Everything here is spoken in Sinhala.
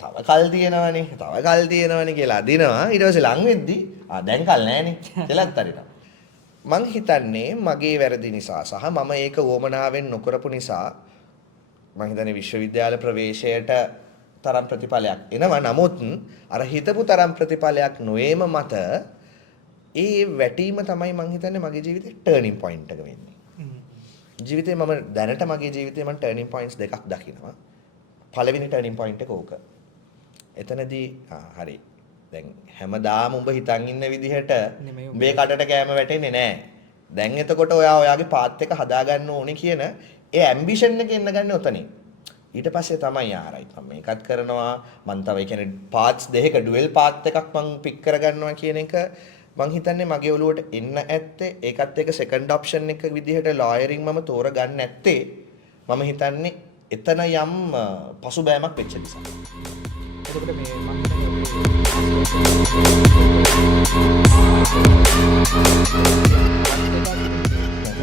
තව කල් තියෙනවනේ කියලා අදිනවා. ඊට පස්සේ ලං වෙද්දී දැන් කල් නැහනේ කියලාත් අරිනවා. මං හිතන්නේ මගේ වැරදි නිසා සහ මම ඒක වොමනාවෙන් නොකරපු නිසා මං හිතන්නේ විශ්වවිද්‍යාල ප්‍රවේශයට තරම් ප්‍රතිඵලයක් එනවා. නමුත් අර හිතපු තරම් ප්‍රතිඵලයක් නොවේම මත ඒ වැටීම තමයි මං හිතන්නේ මගේ ජීවිතේ ටර්නින් පොයින්ට් එක වෙන්නේ. ජීවිතේ මම දැනට මගේ ජීවිතේ මම ටර්නින් පොයින්ට්ස් දෙකක් දකිනවා. පළවෙනි ටර්නින් පොයින්ට් එක ඕක. එතනදී හරි. දැන් හැමදාම උඹ හිතන් ඉන්න විදිහට උඹේ කටට කෑම වැටෙන්නේ නැහැ. දැන් එතකොට ඔයාගේ පාත් එක හදාගන්න ඕනේ කියන ඒ ඇම්බිෂන් එක එන්න ගන්න ඔතනින්. ඊට පස්සේ තමයි ආරයිට් මම මේකත් කරනවා. මම තව ඒ කියන්නේ පාත්ස් දෙකක ඩුවල් පාත් එකක් මම පික් කරගන්නවා කියන එක මං හිතන්නේ මගේ ඔළුවට එන්න ඇත්තේ ඒකත් එක සෙකන්ඩ් ඔප්ෂන් එක විදිහට ලෝයරින් මම තෝරගන්න ඇත්තේ මම හිතන්නේ එතන යම් පසුබෑමක් වෙච්ච නිසා. එතකොට මේ මම